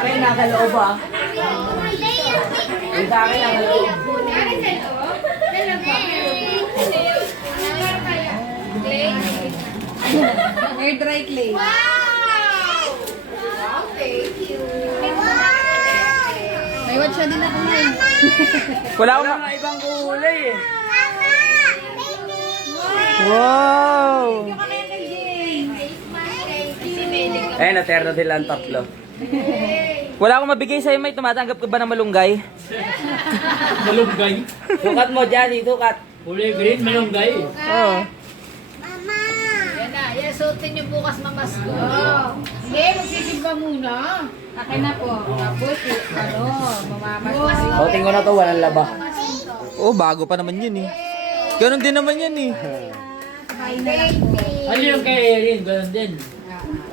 Ay, nakaloob ah. Ay, sa akin nakaloob. Air dry clay. Wow! Thank you. May watch siya din ako ngayon. Wala akong ibang kulay eh. Wow! Eh, naterno sila ang tatlo. Wala akong mabigay sa'yo, may tumatanggap ka ba ng malunggay? Malunggay. Sukat mo dyan, sukat. Kulay green, malunggay. Oo. Yan na, yan, suotin niyo bukas mamasko. Hindi, magsisimba muna. Akin na po. Tapos, mamamas. Outing ko na to, walang laba. Oh, bago pa naman yun eh. Ganon din naman yan eh. Ano yung kay Erin? Ganun din.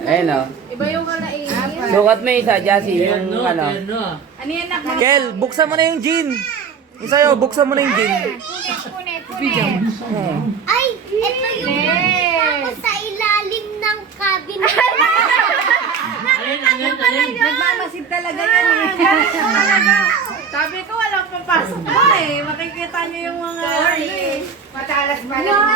Ayun o. Iba yung kalain. Sukat mo isa, Jassy. Yung Terno, ano. terno. Ano yan, nak? Kel, buksan mo na yung gin. Yung sa'yo, buksan mo na yung gin. Ay, ito yung ako sa ilalim ng cabinet. Alin? Nagmamasid talaga yan eh. Sabi ko, walang papasok pa eh. Makikita niyo yung mga... Matalas pa lang.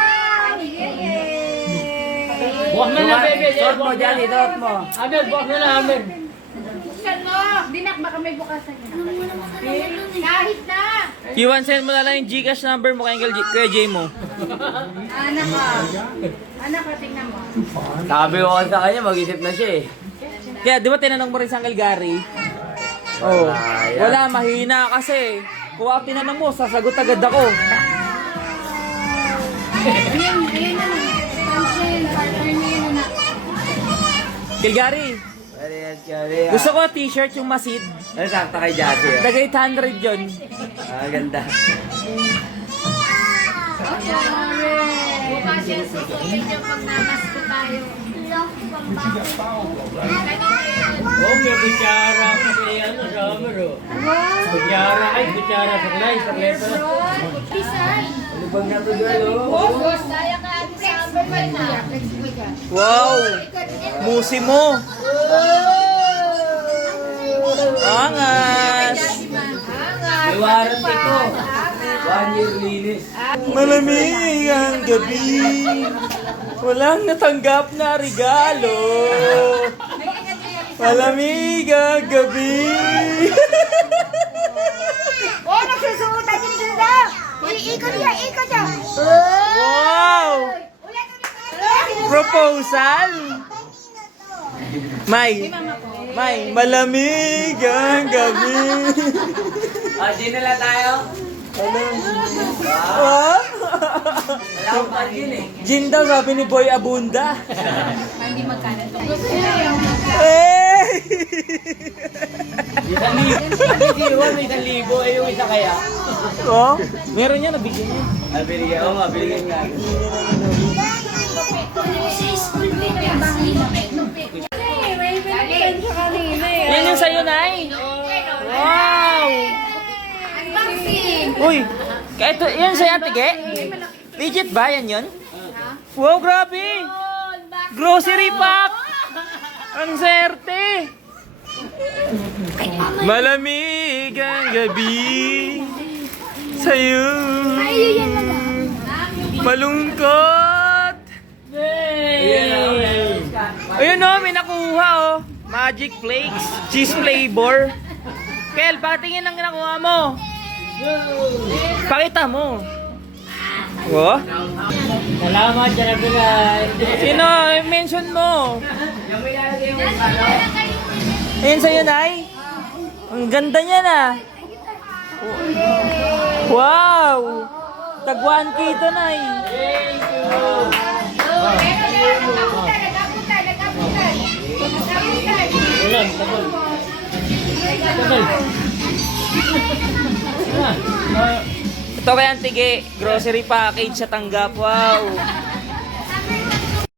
Bukas mo na, bebe. Suot mo, Jassy, suot mo. Amer, bukas mo na, Amer. Buksan mo! Dinak, baka may bukasan yun. Kahit na. Iwan, send mo na lang yung Gcash number mo kay Kuya J mo. Anak ka. Anak ka, tingnan mo. Sabi ko sa kanya, mag-isip na siya eh. Kaya, di ba tinanong mo rin sa Uncle Gary? Oh, wala, mahina kasi. Kung ako tinanong mo, sasagot agad ako. Ayun na. Pencil, partner niya yun, anak. Uncle Gary, gusto ko t-shirt yung masid. Ano sakta kay Jassy? Taga 800 yun. Ah, ganda. Bukas yan, susuotin niyo pag namasko tayo. Oh, may kutsara kasi ano sa Amer, oh. Kutsara, ay, kutsara sa kulay, sa lepa. Lubag na to girl, oh. Boss, kaya ka ate sa amber pa na. Wow! Musi mo! Angas! May warranty ko. 1 year linis. Malamig ang gabi. Walang natanggap na regalo. Malamig ang gabi. Oh, nagsusuotan yung dila. Ikot niya. Wow! Proposal? May, malamig ang gabi. Ah, di na lang tayo. Oh? Wala akong pagin eh. Gin daw sabi ni Boy Abunda. Hindi magkano to. Eh! Isang libo. Ano si Juan, may 1,000. Eh, yung isa kaya. Oh? Meron niya, nabigyan niya. Ah, binigyan. Oo nga, binigyan nga. Yan yung sa'yo, Nay. Wow! Uy! Ito, yan sa'yo, Tige? Legit ba yan yun? Wow, grabe! Grocery pack! Ang serte! Malamig ang gabi sa'yo. Malungkot! Ayun o, may nakuha o. Magic Flakes, cheese flavor. Kel, patingin ang nakuha mo. Pakita mo. Oh? Salamat, Janabulay. Sino? I-mention mo. Ayun sa'yo, Nay. Ang ganda niya na. Wow! Tag 1K ito, Nay. Ulan, tabol. Tabol. Ito kay Antige, grocery package sa tanggap. Wow!